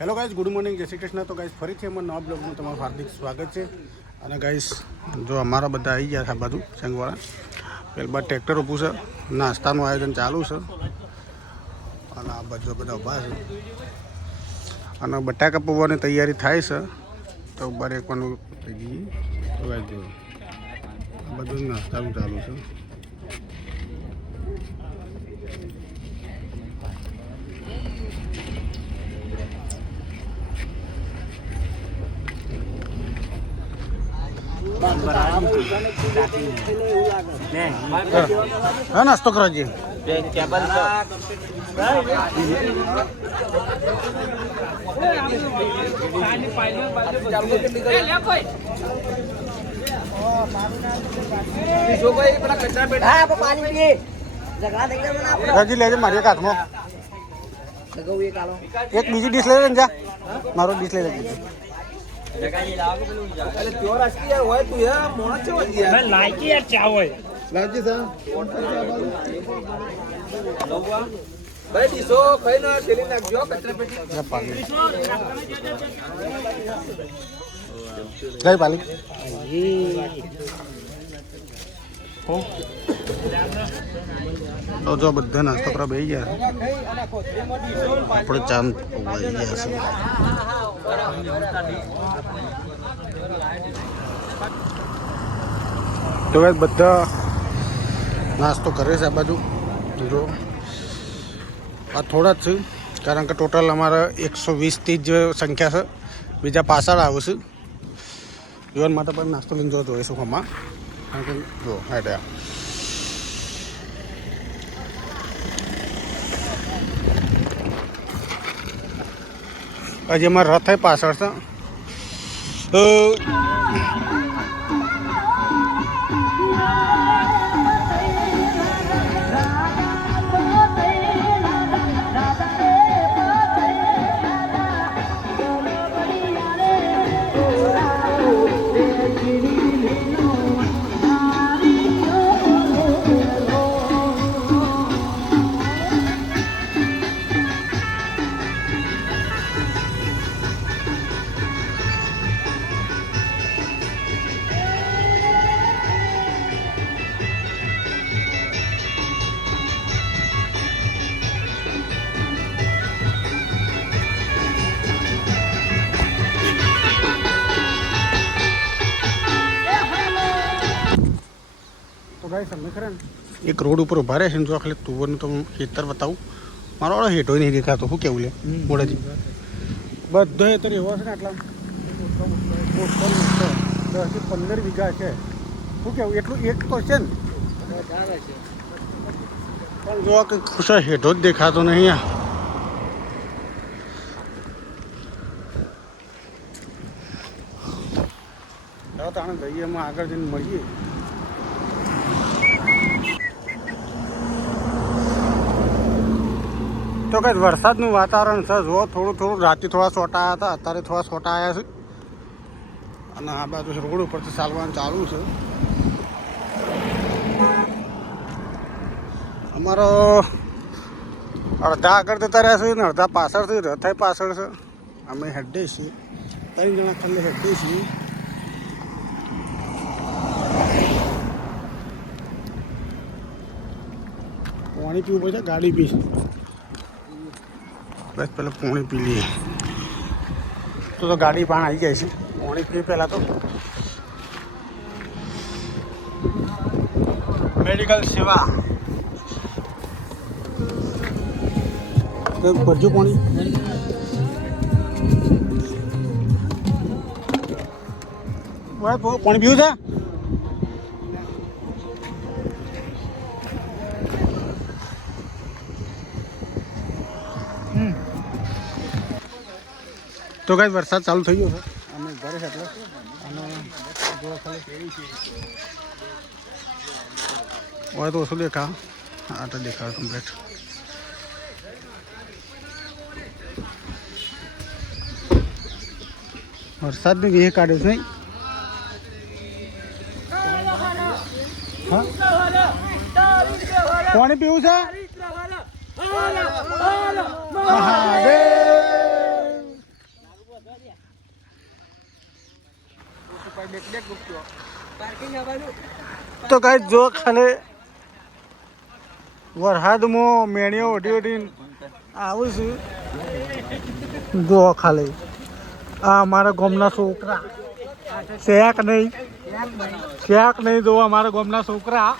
Hello guys good morning જય શ્રી કૃષ્ણ. તો guys ફરીથી અમારા નવા બ્લોગમાં તમારું હાર્દિક સ્વાગત છે. અને ગાઈઝ જો અમારા બધા આવી ગયા છે આ બાજુ સંગવાળા પેલ બાદ ટ્રેક્ટર ઊભું છે. નાસ્તાનું આયોજન ચાલુ છે. અને આ બાજુ બધા ઊભા છે. અને બટાકા પૌવાની તૈયારી થાય છે. તો બાર એકવાનું થઈ ગઈ બધું નાસ્તાનું ચાલુ છે. હા નાસ્તો કરાવજે હા આપણે. પાણી એક બીજી ડીશ લઈ મને આપણે મારો ડીશ લઈ એક હાથમાં લગાવું એક હોય તું ડીશ લઈ લેને જા મારો ડીશ લઈ લેજે લાવજી સર જા પાલી ગઈ પાલી તો જો બધા નાસ્તો કરવા બેસી ગયા આપણે ચાંદ ગયા છે તો બધા નાસ્તો કરે છે આ બાજુ. જો. આ થોડા જ છે, કારણ કે ટોટલ અમારે એકસો વીસથી જ સંખ્યા છે. બીજા પાછળ આવશે યુવાન માટે પણ નાસ્તો લઈને જોતો હોય હમણાં કારણ કે, જો હેડે હજી અમારા રથ પાછળ છે. એક રોડ ઉપર ઊભા રહે છે જો ખાલી તુવરનું તો હું ખેતર બતાવું. મારો વાળો હેઠો નહીં દેખાતો શું કેવું લે? મોડેથી બધો હેતર એવો છે ને આટલા. દસથી પંદર વીઘા છે. શું કેવું એટલું એક તો છે ને? પણ જો કંઈક ખુશ હેઠો જ દેખાતો નહીં આ. તાણે જઈએ એમાં આગળ જઈને મળીએ. તો કઈ વરસાદનું વાતાવરણ છે? જો થોડું થોડું. રાતે થોડા આવ્યા હતા, અત્યારે થોડા સોટા આવ્યા છે. અને આ બાજુ રોડ ઉપરથી ચાલવાનું ચાલુ છે. અમારો અડધા આગળ જતા રહ્યા છે ને, અડધા પાછળથી રથાઈ પાછળ છે. અમે હેડે છીએ. ત્રણ જણા ખાલી હેડે છીએ. પાણી પીવું પડશે, ગાડી પી બસ પેલા પાણી પી લઈએ. તો તો ગાડી પણ આવી જાય છે. પાણી પી પહેલાં તો. મેડિકલ સેવા. ભરજો પાણી. પાણી પીવું છે? તો કઈ વરસાદ ચાલુ થઈ ગયો છે અમે ઘરે છે એટલે અને જો ખાલી કેવી છે હોય તો ઓછું દેખા આ તો દેખાય કમ્પ્લીટ વરસાદની વેહ કાઢ્યો છે નહીં હા પાણી પીવું છે મહાદેવ તો કઈ જો ખાલી વરસાદમાં મેણીઓ ઓઢી ઓઢીને આવું છું. જો ખાલી. આ અમારા ગામના છોકરા. શેક નહીં. શેક નહીં જો અમારા ગામના છોકરા.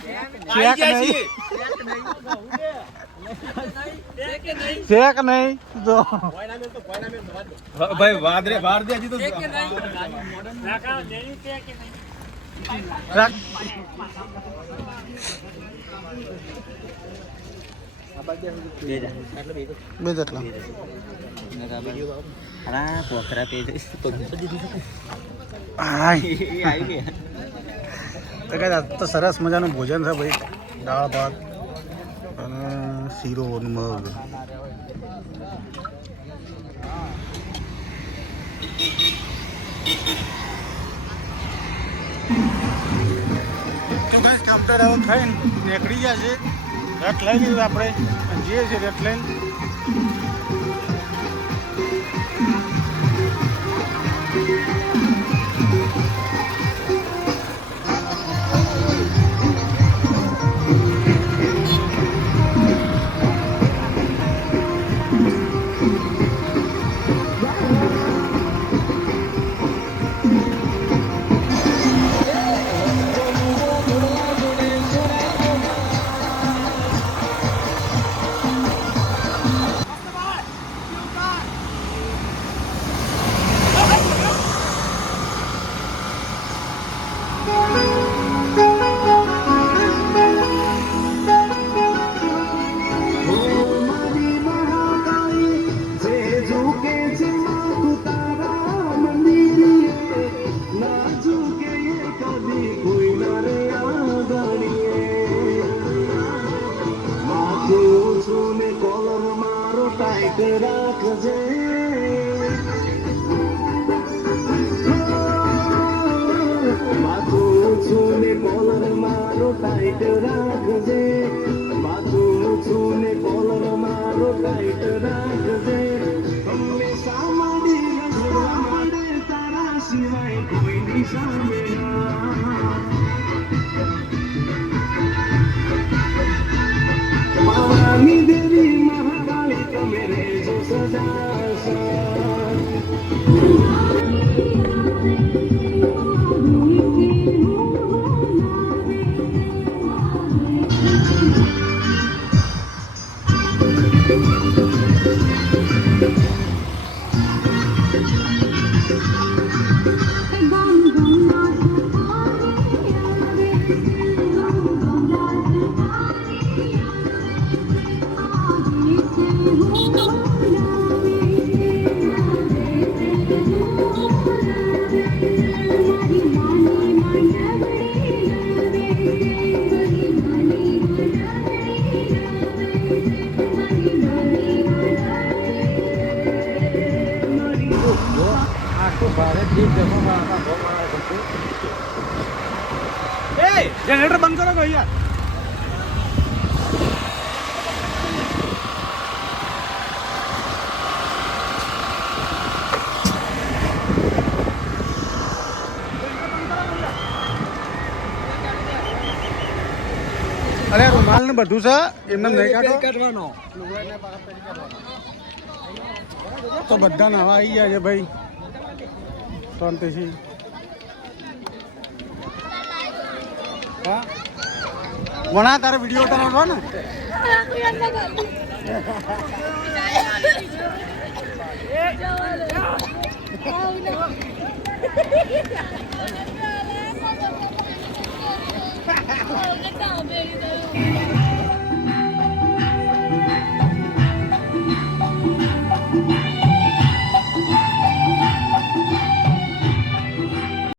શેક નહીં. શેક નહીં? જો. ભાઈ વાદરે વાર દે હજી તો બે જેટલા. અરા પોખરા પે હાય તો કઈ આ તો સરસ મજાનું ભોજન છે ભાઈ. દાળ ભાત. શીરો મગ. કામદાર હવે ખાઈને નીકળી છે. રથ લઈ લીધું આપણે જઈએ છીએ રથ લઈને. রাখ যে ને બધું છે એમને નહીં કાઢવાનો. તો બધા નવા આવી ગયા છે ભાઈ. શાંતિથી હા? વણા તારે વીડિયો ઉતારવાનો ને?